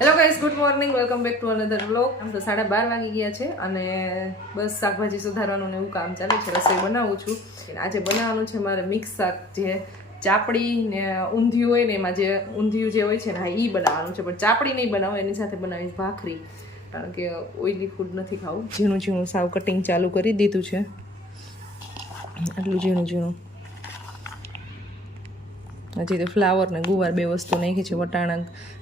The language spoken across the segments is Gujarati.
Hello guys good morning welcome back to another vlog આમ તો સાડા બાર વાગી ગયા છે અને બસ શાકભાજી સુધારવાનું ને એવું કામ ચાલે છે. રસોઈ બનાવું છું. આજે બનાવવાનું છે મારે મિક્સ શાક જે ચાપડી ને ઊંધિયું હોય ને એમાં જે ઊંધિયું જે હોય છે ને, હા એ બનાવવાનું છે. પણ ચાપડી નહીં બનાવું, એની સાથે બનાવી ભાખરી. કારણ કે ઓઇલી ફૂડ નથી ખાવું. ઝીણું ઝીણું સાવ કટિંગ ચાલુ કરી દીધું છે. આટલું ઝીણું ઝીણું. હજી તો ફ્લાવર ને ગુવાર બે વસ્તુ નાખી છે, વટાણા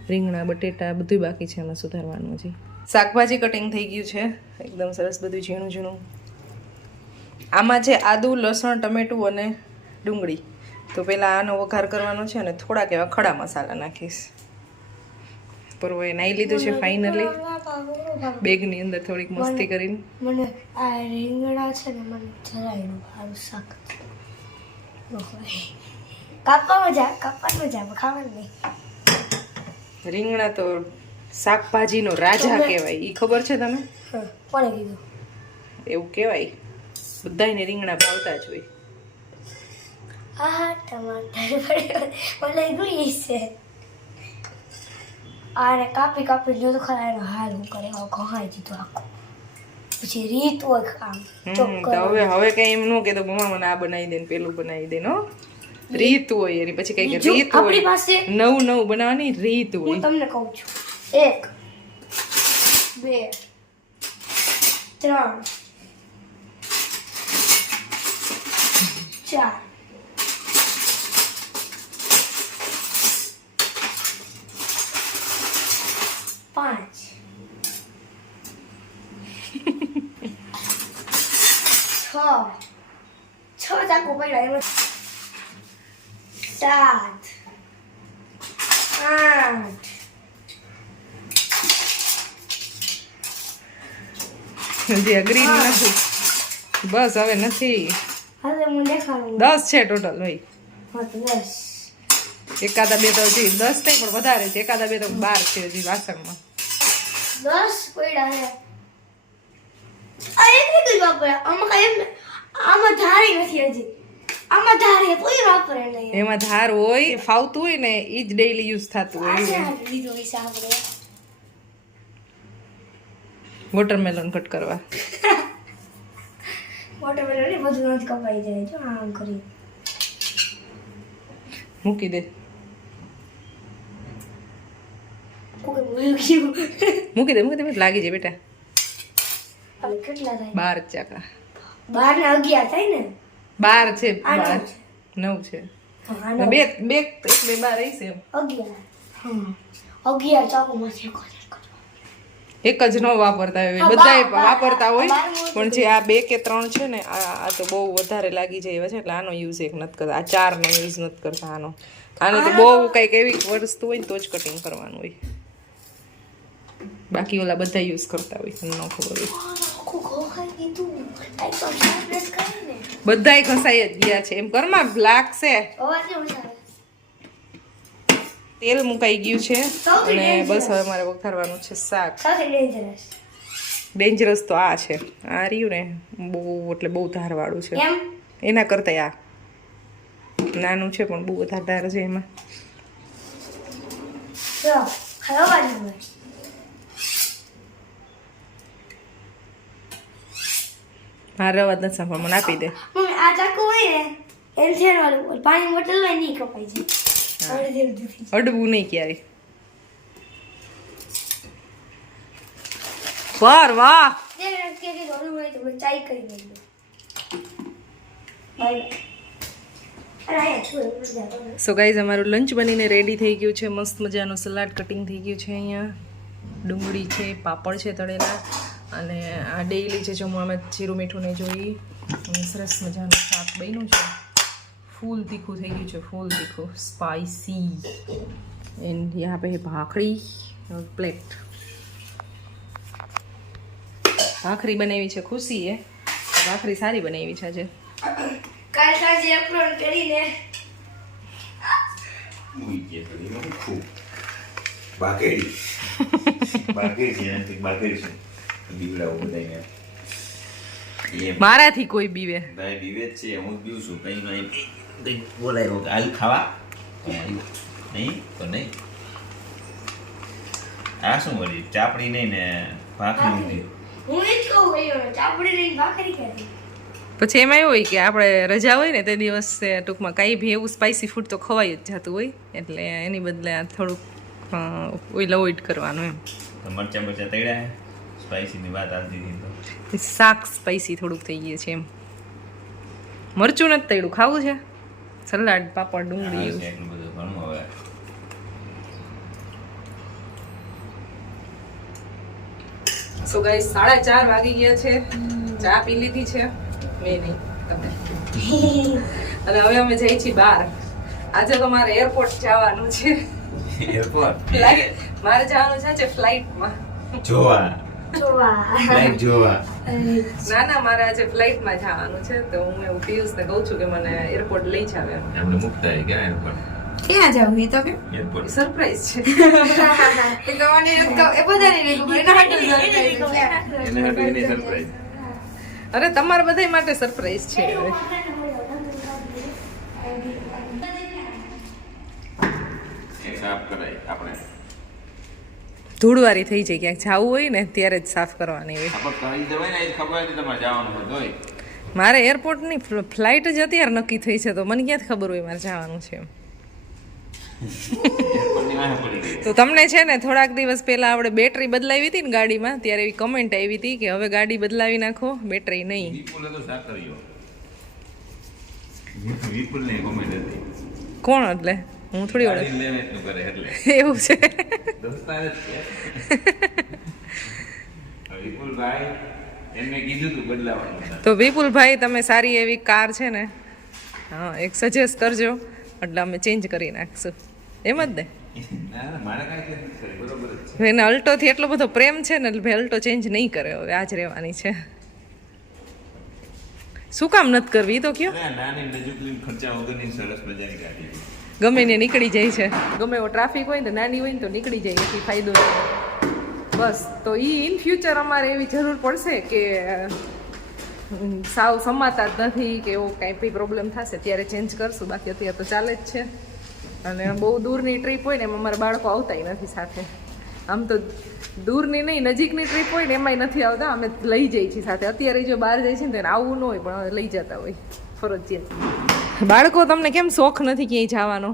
રીંગણા બટેટા બધું બાકી છે એમાં સુધારવાનું હજી. શાકભાજી કટિંગ થઈ ગયું છે. એકદમ સરસ બધું ઝીણું ઝીણું. આમાં છે આદુ લસણ ટમેટું અને ડુંગળી. તો પહેલાં આનો વઘાર કરવાનો છે અને થોડાક એવા ખડા મસાલા નાખીશ. પૂર્વે નાહી લીધું છે ફાઇનલી બેગની અંદર થોડીક મસ્તી કરીને. મને આ રીંગણા છે ને મને જરાયનું શાક. કાપવા મજા કાપવા મજા ખાવાનું નહીં. રીંગણા તો શાકભાજીનો રાજા કહેવાય. એ ખબર છે તમે કોણે કીધું? એવું કહેવાય. બધાને રીંગણા ભાવતા જ હોય. આ ટમાટર મને ગઈ છે. આને કાપી કાપી જો તો ખરા એનો હાલ હું કરે ઘહાઈ દીધું આખો. પછી રીત હોય કામ. તો હવે હવે કઈ એમ ન કે તો મમ્મા મને આ બનાવી દે ને પેલું બનાવી દે નો રીત હોય એની પછી કઈ રીત હોય. આપણી પાસે નવું નવું બનાવવાની રીત હું તમને કહું છું. એક બે ત્રણ ચાર પાંચ. છ. છ ચાકુ પડ્યા એમાં. સાત આઠ હજી અઘરી નથી. બસ હવે નથી. હવે હું દેખાડું. દસ છે ટોટલ ભાઈ. હા દસ. એકાદા બે તો હજી દસ નહીં પણ વધારે છે. એકાદા બે તો બાર છે હજી વાસણમાં. દસ પડ્યા હે. આ એક નીકળી આમાં કઈ એમ આમાં ધારી નથી હજી. આમાં ધારી કોઈ વાપરે નહીં. એમાં ધાર હોય ફાવતું હોય ને એ જ ડેઈલી યુઝ થતું હોય એવું. હાલ આપણે વોટરમેલન કટ કરવા. વોટરમેલન એ બધું નથી કપાઈ જાય જો આમ કરી. મૂકી દે. મૂકી દે. મૂકી દે લાગી જાય બેટા. કેટલા થાય? બાર ચાકા. બાર ને અગિયાર થાય ને? બાર છે. નવ છે. બે બે એટલે બાર હશે એમ. અગિયાર. ચાકુમાંથી એક જ ન વાપરતા હોય. બધા વાપરતા હોય. પણ જે આ બે કે ત્રણ છે ને આ આ તો બહુ વધારે લાગી જાય એવા છે એટલે આનો યુઝ એક નથી કરતા. આ ચાર નો યુઝ નથી કરતા આનો. આને તો બહુ કંઈક એવી વસ્તુ હોય ને તો જ કટિંગ કરવાનું હોય. બાકી ઓલા બધા યુઝ કરતા હોય તમને ન ખબર હોય. બધાય ઘસાઈ જ ગયા છે. એમ ઘરમાં લાગશે. છે તેલ મુકાઈ ગયું છે અને બસ હવે મારે વઘારવાનું છે શાક. ડેન્જરસ તો આ છે. આ રહ્યું ને બહુ એટલે બહુ ધારવાળું છે. એના કરતાં આ. નાનું છે પણ બહુ વધારે ધાર છે એમાં જો ખાયો અવાજ ન હોય મારે અવાજ નથી સાંભળ મને આપી દે. મમ્મી આ ચાકુ હોય ને એમ છેડવાનું પાણી બોટલ હોય નહીં કપાય અડધી અડવું નહીં ક્યારે. પર વાહ. છું સો ગાઈઝ અમારું લંચ બનીને રેડી થઈ ગયું છે. મસ્ત મજાનું સલાડ કટિંગ થઈ ગયું છે અહીંયા. ડુંગળી છે પાપડ છે તળેલા. અને આ ડેઈલી જેમ હું અમે જીરું મીઠું ને જોઈએ સરસ મજાનું શાક બન્યું છે. ફૂલ તીખું થઈ ગયું છે ફૂલ તીખું. સ્પાઈસી એન્ડ યહાં પે ભાખરી. और પ્લેટ ભાખરી બનાવી છે ખુશી એ ભાખરી સારી બનાવી છે આજે. કાલ સાંજે છે ભાખરી છે. બીવડાવું બધાને મારાથી કોઈ બીવે. ભાઈ બીવે જ છે હું બીવ છું. કઈ નહીં કઈ બોલાય હાલ ખાવા. નહીં તો નહીં. આ શું વળી? ચાપડી નહીં ને ભાખરી હું એ જ કહું ભાઈ ચાપડી નહીં ભાખરી ખાધી. પછી એમાં એવું હોય કે આપણે રજા હોય ને તે દિવસે ટૂંકમાં કાંઈ બી એવું સ્પાઇસી ફૂડ તો ખવાઈ જ જતું હોય. એટલે એની બદલે આ થોડુંક ઓઇલ અવોઇડ કરવાનું એમ. તો મરચાં બરચાં તળ્યા હે? સ્પાઈસીની વાત આવતી હતી શાક સ્પાઈસી થોડુંક થઈ ગયું છે એમ. મરચું નથી તળ્યું. ખાવું છે? સલાડ પાપડ ડુંગળી એટલું બધું. ઘણું હવે. સો ગાઈસ સાડા ચાર વાગી ગયા છે. ચા પી લીધી છે. મેં નહીં તમે અને હવે અમે જઈએ છીએ બહાર. આજે તો મારે એરપોર્ટ જવાનું છે. એરપોર્ટ મારે જવાનું છે ફ્લાઇટમાં જોવા. જોવા. લાઈક જોવા. ના ના મારે આજે ફ્લાઇટમાં જવાનું છે તો હું એવું પિયુષને કહું છું કે મને એરપોર્ટ લઈ જાવે એમને મુકતા ગયા એરપોર્ટ ક્યાં જાવ એ તો કે સરપ્રાઈઝ છે. એ કવાની એ બધાને નહીં ખબર એના હાટુ એને હતું એની સરપ્રાઈઝ અરે તમારા બધા માટે સરપ્રાઈઝ છે. હવે સાફ કરાય આપણે. ધૂળવારી થઈ જાય ક્યાંક જવું હોય ને ત્યારે જ સાફ કરવાની હોય. મારે એરપોર્ટની ફ્લાઇટ જ અત્યારે નક્કી થઈ છે તો મને ક્યાંથી ખબર હોય મારે જવાનું છે તો તમને છે ને થોડાક દિવસ પહેલા આપણે બેટરી બદલાવી હતી ને ગાડીમાં ત્યારે એવી કમેન્ટ આવી હતી કે હવે ગાડી બદલાવી નાખો બેટરી નહીં. કોણ એટલે? હું થોડી ઓળખ એવું છે. જ તું વિપુલભાઈ તમે સારી એવી કાર છે ને હા એક સજેસ્ટ કરજો. એટલે અમે ચેન્જ કરી નાખશું. એમ જ ને? જ એને અલ્ટોથી એટલો બધો પ્રેમ છે ને ભાઈ અલ્ટો ચેન્જ નહીં કરે હવે આજ રહેવાની છે. શું કામ નથી કરવી? તો કયો? નાની નજુકલી ખર્ચા વગરની સરસ મજાની ગાડી. ગમે ને નીકળી જાય છે. ગમે એવો ટ્રાફિક હોય ને નાની હોય ને તો નીકળી જાય, એથી ફાયદો. બસ, તો એ ઇન ફ્યુચર અમારે એવી જરૂર પડશે કે સાવ સમાતા જ નથી કે એવો કાંઈ બી પ્રોબ્લેમ થશે, ત્યારે ચેન્જ કરશું. બાકી અત્યારે તો ચાલે જ છે. અને બહુ દૂરની ટ્રીપ હોય ને એમાં અમારા બાળકો આવતાય નથી સાથે. આમ તો દૂરની નહીં, નજીકની ટ્રીપ હોય ને એમાંય નથી આવતા. અમે લઈ જઈએ છીએ સાથે. અત્યારે જો બહાર જાય છે ને તેને આવવું ન હોય, પણ લઈ જતા હોય. ફરજિયાત. બાળકો તમને કેમ શોખ નથી ક્યાંય જવાનો?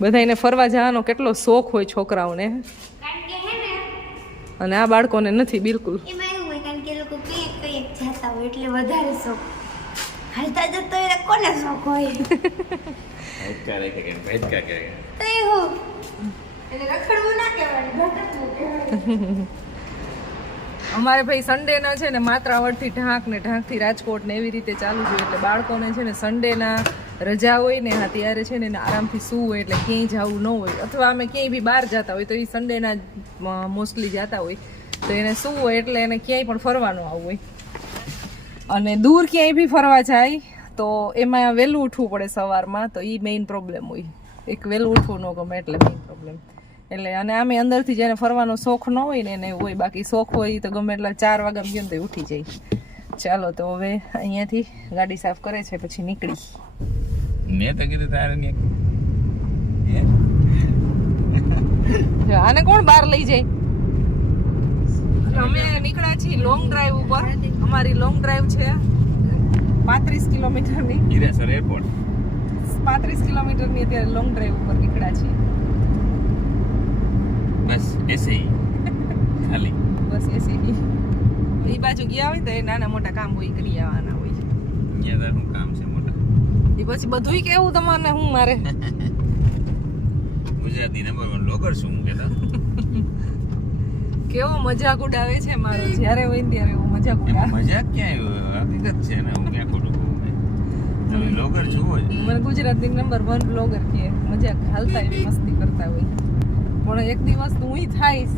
બધાયને ફરવા જવાનો કેટલો શોખ હોય છોકરાઓને. કારણ કે હે ને અને આ બાળકોને નથી બિલકુલ. હોય કારણ કે એ લોકો કંઈક કંઈક જતા હોય એટલે વધારે શોખ. હાલતા જતો એટલે કોને શોખ હોય? રખડવું ના કહેવાય અમારે ભાઈ સન્ડેના છે ને માત્રાવડથી ઢાંક ને ઢાંકથી રાજકોટ ને એવી રીતે ચાલુ છે. એટલે બાળકોને છે ને સન્ડેના રજા હોય ને હા, ત્યારે છે ને આરામથી સૂવું હોય એટલે ક્યાંય જવું ન હોય. અથવા અમે ક્યાંય બી બહાર જતા હોય તો એ સન્ડેના મોસ્ટલી જતા હોય. તો એને સૂવું હોય એટલે એને ક્યાંય પણ ફરવાનું આવવું હોય. અને દૂર ક્યાંય બી ફરવા જાય તો એમાં વહેલું ઉઠવું પડે સવારમાં તો એ મેઇન પ્રોબ્લેમ હોય. એક વહેલું ઉઠવું ન ગમે એટલે મેઇન પ્રોબ્લેમ એટલે અને આમે અંદરથી જેને ફરવાનો શોખ ન હોય ને એને હોય બાકી શોખ હોય તો ગમે એટલા ચાર વાગ્યા ગયો ને તો ઉઠી જાય. ચાલો તો હવે અહીંયાથી ગાડી સાફ કરે છે પછી નીકળી. મેં તો કીધું તારે જો આને કોણ બહાર લઈ જાય? અમે નીકળ્યા છીએ લોંગ ડ્રાઈવ ઉપર. અમારી લોંગ ડ્રાઈવ છે પાંત્રીસ કિલોમીટરની. હીરાસર એરપોર્ટ પાંત્રીસ કિલોમીટરની અત્યારે લોંગ ડ્રાઈવ ઉપર નીકળ્યા છીએ. બસ એસે. ખાલી. બસ એસે. એ બાજુ ગયા હોય તો એ નાના મોટા કામ હોય કરી આવવાના હોય. અહીંયા શું કામ છે મોટા? એ પછી બધુંય કેવું તમારે હું મારે? ગુજરાતી નંબર વન લોગર શું કહેતા. કેવો મજાક ઉડાવે છે મારો જ્યારે હોય ત્યારે એવો મજાક ઉડાવે. મજાક ક્યાં હકીકત છે ને હું ક્યાં ખોટું તમે લોગર છો મને ગુજરાતી નંબર વન બ્લોગર કે મજાક હાલતા મસ્તી કરતા હોય. પણ એક દિવસ હું હું થાઈશ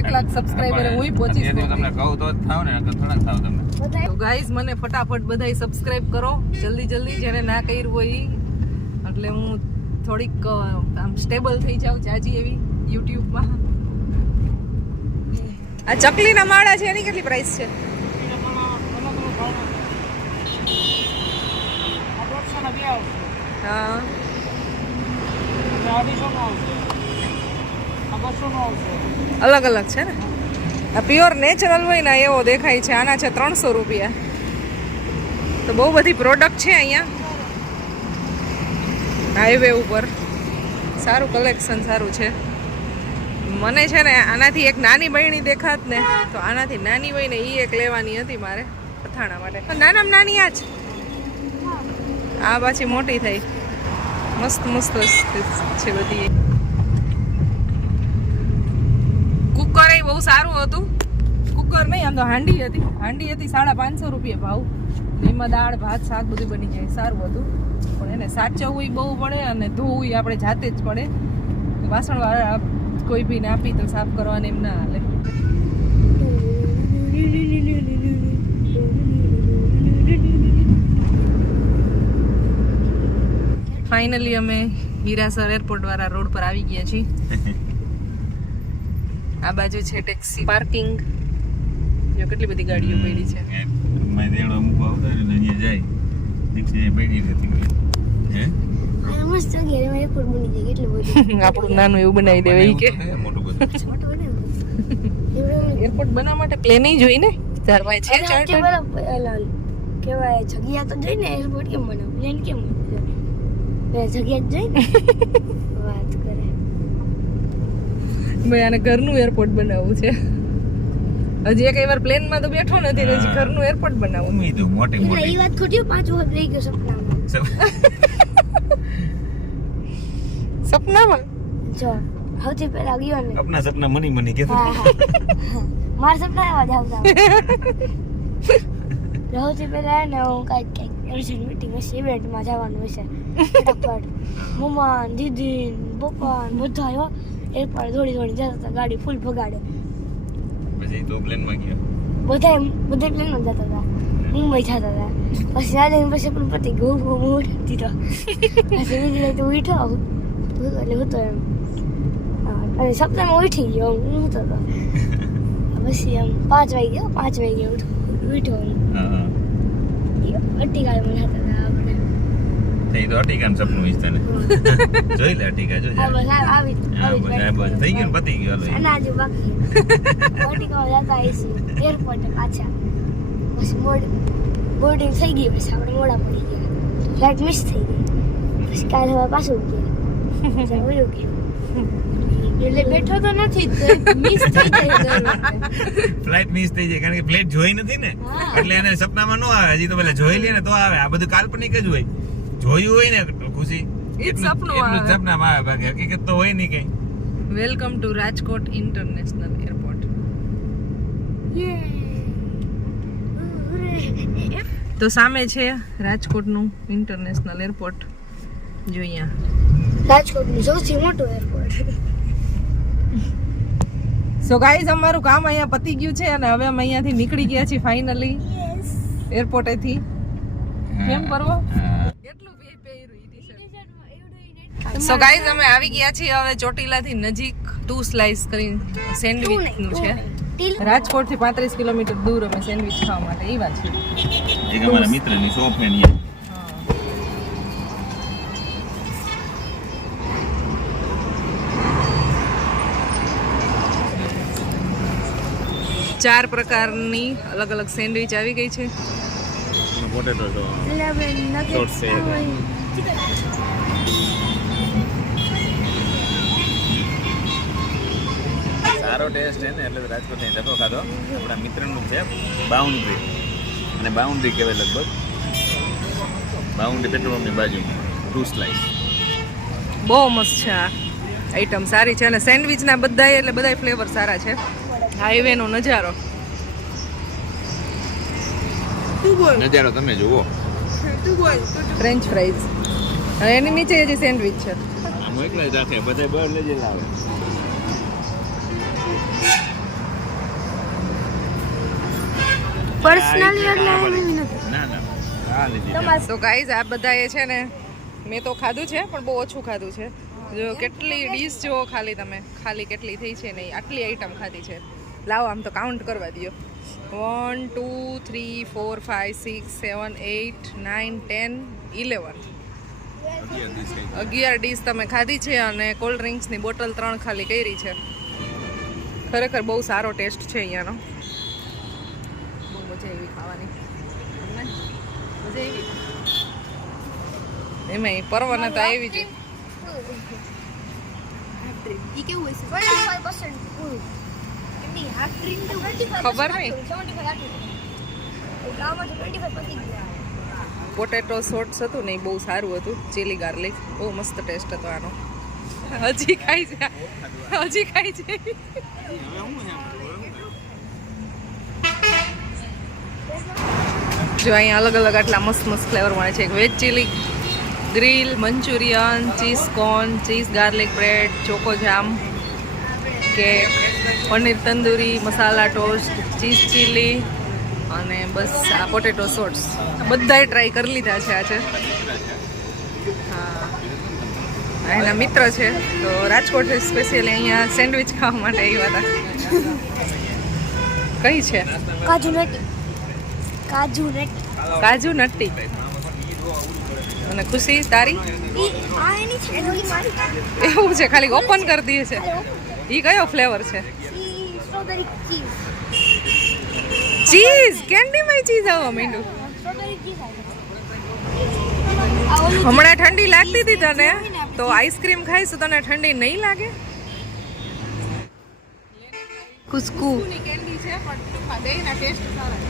એક લાખ subscriber હું પહોંચીશ તમને કહું તો થાવ ને નકર થોડા થાવ તમે તો ગાઈઝ મને ફટાફટ બધાય સબસ્ક્રાઇબ કરો. જલ્દી જલ્દી જેને ના કર્યું હોય ઈ. એટલે હું થોડીક આમ સ્ટેબલ થઈ જાઉં જાજી એવી યુટ્યુબમાં. આ ચકલીના માળા છે એની કેટલી પ્રાઇસ છે? હા. અલગ અલગ છે ને? આ પ્યોર નેચરલ હોય ને, એવો દેખાય છે. આના છે ત્રણસો રૂપિયા. તો બહુ બધી પ્રોડક્ટ છે અહીંયા. હાઈવે ઉપર. સારું કલેક્શન સારું છે. મને છે ને, આનાથી એક નાની બહેણી દેખાત ને, તો આનાથી નાની હોય ને એ એક લેવાની હતી મારે પથાણા માટે. નાનામાં નાની આ જ. આ પાછી મોટી થઈ. મસ્ત મસ્ત છે બધી કુકર એ બહુ સારું હતું. કુકર નહીં આમ તો હાંડી હતી. હાંડી હતી સાડા પાંચસો રૂપિયા ભાવ. એમાં દાળ ભાત શાક બધું બની જાય. સારું હતું. પણ એને સાચવવું બહુ પડે અને ધોવું આપણે જાતે જ પડે. વાસણ વાળા કોઈ બી ને આપી તો સાફ કરવાની એમ ના હાલે. ફાઇનલી અમે હીરાસર એરપોર્ટ વાળા રોડ પર આવી ગયા છીએ. આ બાજુ છે ટેક્સી. પાર્કિંગ. જો કેટલી બધી ગાડીઓ પડી છે. મેં દેડો અમુક આવતા ને અહીંયા જાય. દીક્ષે પડી રહેતી હોય. હે? મસ્ત જગ્યા એમાં એરપોર્ટ બની જાય કેટલું આપણું નાનું એવું બનાવી દેવાય કે. એરપોર્ટ બનાવવા માટે પ્લેન જોઈ ને છે કહેવાય જગ્યા તો જોઈ ને એરપોર્ટ કેમ બનાવ? પ્લેન કેમ જગ્યા જ જોઈ ને. ભાઈ આને ઘરનું એરપોર્ટ બનાવવું છે. હજી એક વાર પ્લેનમાં તો બેઠો નથી હજી ઘરનું એરપોર્ટ બનાવવું ઉમ્મીદ મોટી મોટી. એ વાત ખોટી પાંચ વખત રહી ગયો સપનામાં. સપનામાં? જો સૌથી પહેલા ગયો ને. અપના સપના મની મની કે મારા સપના એવા જ આવતા સૌથી પહેલા હે ને હું કાંઈક કાંઈક અર્જન્ટ મીટિંગ હશે ઇવેન્ટમાં જવાનું હશે. ફટાફટ. મમ્મા દીદી પપ્પા બધા આવ્યો એ પણ થોડી થોડી જતા હતા ગાડી ફૂલ ભગાડે. પછી તો પ્લેનમાં ગયા. બધા બધા પ્લેનમાં જતા હતા. મુંબઈ જતા હતા. પછી રાધે પછી પણ પતિ ગયું હું ઉઠી દીધો પછી બીજી રીતે ઉઠો એટલે હું તો એમ અને સપ્તાહમાં ઉઠી ગયો હું હતો તો. પછી એમ પાંચ વાગે ગયો પાંચ વાગે ઉઠો ઉઠો અટ્ટી ગાડી મને હતા થઈ તો અટીકાનું સપનું ઈચ્છતા તને જોઈ લે અટીકા જો આ- આવી આ બસ થઈ ગયું પતી ગયું હાલો. બાકી. જતા આવીશું. એરપોર્ટ પાછા. બસ બોર્ડ બોર્ડિંગ થઈ ગઈ પછી આપણે મોડા પડી ગયા. ફ્લાઇટ મિસ થઈ ગઈ. પછી કાલે હવે પાછું ગયા વયું ગયું એટલે બેઠો તો નથી મિસ થઈ જાય ફ્લાઇટ મિસ થઈ જાય કારણ કે ફ્લાઇટ જોઈ નથી ને. એટલે એને સપનામાં ન આવે હજી તો પેલા જોઈ લે ને તો આવે. આ બધું કાલ્પનિક જ હોય. જોયું હોય ને ખુશી. એટલું- સપનું એટલું જ આવે. સપનામાં આવે બાકી હકીકત તો હોય નહીં કઈ. Welcome to Rajkot international airport તો સામે છે રાજકોટનું ઇન્ટરનેશનલ એરપોર્ટ જો અહીંયા. રાજકોટનું સૌથી મોટું એરપોર્ટ સો ગાઈઝ અમારું કામ અહીંયા પતી ગયું છે અને હવે અમે અહીંયાથી નીકળી ગયા છીએ ફાઇનલી એરપોર્ટેથી કેમ કરવો? સો ગાઈઝ અમે આવી ગયા છીએ હવે ચોટીલાથી નજીક ટુ સ્લાઈસ કરીને સેન્ડવિચનું છે. રાજકોટથી પાંત્રીસ કિલોમીટર દૂર અમે સેન્ડવિચ ખાવા માટે એ વાત છે. એક અમારા મિત્રની શોપ છે ને ચાર પ્રકારની અલગ અલગ સેન્ડવિચ આવી ગઈ છે. Short છે. સારો ટેસ્ટ છે ને, એટલે રાજકોટની ધક્કો ખાધો. આપણા મિત્રનું છે બાઉન્ડ્રી અને બાઉન્ડ્રી કહેવાય લગભગ. બાઉન્ડ્રી પેટ્રોલ પંપની બાજુમાં ટુ સ્લાઇસ બહુ મસ્ત છે આ આઈટમ સારી છે અને સેન્ડવિચના બધાય, એટલે બધાય ફ્લેવર સારા છે. હાઈવેનો નજારો. નજારો તમે જુઓ. ફ્રેન્ચ ફ્રાઈઝ અને એની નીચે હજી સેન્ડવિચ છે. આમ એકલા રાખે બધે બહાર લેજે લાવે આવે. પર્સનલી ના ના તો ગાઈઝ આ બધા એ છે ને મેં તો ખાધું છે પણ બહુ ઓછું ખાધું છે. જો કેટલી ડીશ જુઓ ખાલી તમે. ખાલી કેટલી થઈ છે નહીં આટલી આઈટમ ખાધી છે. લાવો આમ તો કાઉન્ટ કરવા દો one two three four five six seven eight nine ten eleven. અગિયાર ડીશ તમે ખાધી છે અને કોલ્ડ ડ્રિંક્સની બોટલ ત્રણ ખાલી કરી છે. ખરેખર બહુ સારો ટેસ્ટ છે અહીંયાનો. બહુ મજા એવી ખાવાની. મજા આવી? એમાં પરવાને તો આવી જ. કેવું હશે ખબર નહીં. 75 આટલું ગામમાં તો 25 પતી ગયા પોટેટો સોટ્સ હતું ને એ બહુ સારું હતું. ચીલી ગાર્લિક બહુ મસ્ત ટેસ્ટ હતો આનો. હજી ખાઈ છે. હજી ખાઈ છે. જો અહીંયા અલગ અલગ આટલા મસ્ત મસ્ત ફ્લેવર મળે છે. એક veg chilli grill manchurian cheese corn cheese garlic bread choco jam cake paneer tandoori masala toast cheese chilli અને બસ આ પોટેટો સોટ્સ બધાએ ટ્રાય કરી લીધા છે આજે. હા. એના મિત્ર છે તો રાજકોટ સ્પેશિયલી અહીંયા સેન્ડવિચ ખાવા માટે આવ્યા હતા. કઈ છે? કાજુ નટી. કાજુ નટી. કાજુ નટ્ટી. અને ખુશી? તારી? એવું છે ખાલી ઓપન કરી દઈએ છે. ઈ કયો ફ્લેવર છે? Strawberry cheese. ચીઝ? કેન્ડીમાં ચીઝ આવવા માંડ્યું સ્ટ્રોબેરી ચીઝ આ હમણાં ઠંડી લાગતી હતી તને? તો આઈસ્ક્રીમ ખાઈશ તને ઠંડી નહીં લાગે? કુસ્કુ કેન્ડી છે પણ બેયના ટેસ્ટ સારા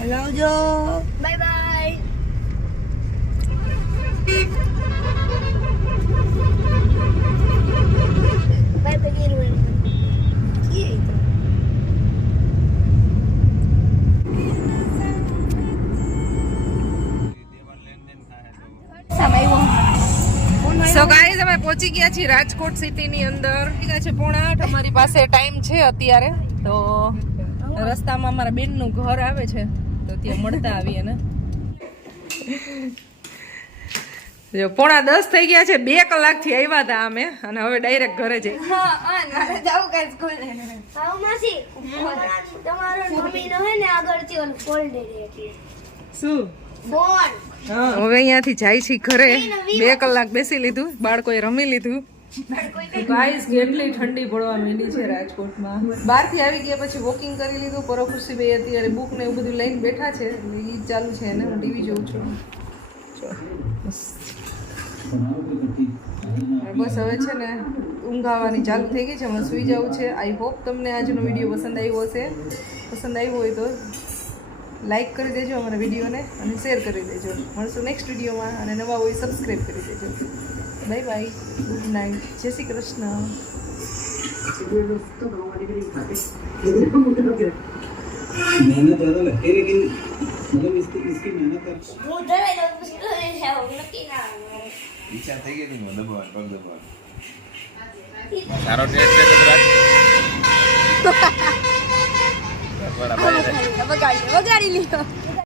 હલાવજો બાય બાય બાય છીએ રાજકોટ સિટીની અંદર છે પોણા આઠ અમારી પાસે ટાઈમ છે અત્યારે. તો રસ્તામાં અમારા બેનનું ઘર આવે છે તો ત્યાં મળતા આવીએ ને. જો પોણા દસ થઈ ગયા છે બે કલાકથી આવ્યા હતા અમે અને હવે ડાયરેક્ટ ઘરે જઈ. આવો માસી તમારો હે ને આગળથી ઓલું ફોલ્ડેડ એટલે. શું? બોન હવે અહીંયાથી જાય છે ઘરે. બે કલાક બેસી લીધું બાળકોએ રમી લીધું. ગાઈસ કેટલી ઠંડી પડવા માંડી છે રાજકોટમાં. બહારથી આવી ગયા પછી વોકિંગ કરી લીધું પરો બે અત્યારે બુક ને એવું બધું લઈને બેઠા છે. એટલે ઈ ચાલુ છે એને હું ટીવી જોઉં છું. બસ. હવે છે ને ઊંઘાવાની ચાલુ થઈ ગઈ છે. હવે સુઈ જવું છે. આઈ હોપ તમને આજનો વીડિયો પસંદ આવ્યો હશે. પસંદ આવ્યો હોય તો લાઈક કરી દેજો અમારા વિડીયોને અને શેર કરી દેજો મળશું નેક્સ્ટ વિડીયોમાં અને નવા હોય સબસ્ક્રાઈબ કરી દેજો બાય બાય ગુડ નાઇટ જય શ્રી કૃષ્ણ मेहनत ज्यादा लगती है लेकिन मतलब इसकी इसकी मेहनत कर હું ધરાઈ દઉં પછી ઘરે જાઉં નક્કી ના આવે. ઈચ્છા થઈ ગઈ હતી દબાવવાનું પગ દબાવવાનું સારો ટેસ્ટ છે ગુજરાત બરાબર વગાડી વગાડી લીધો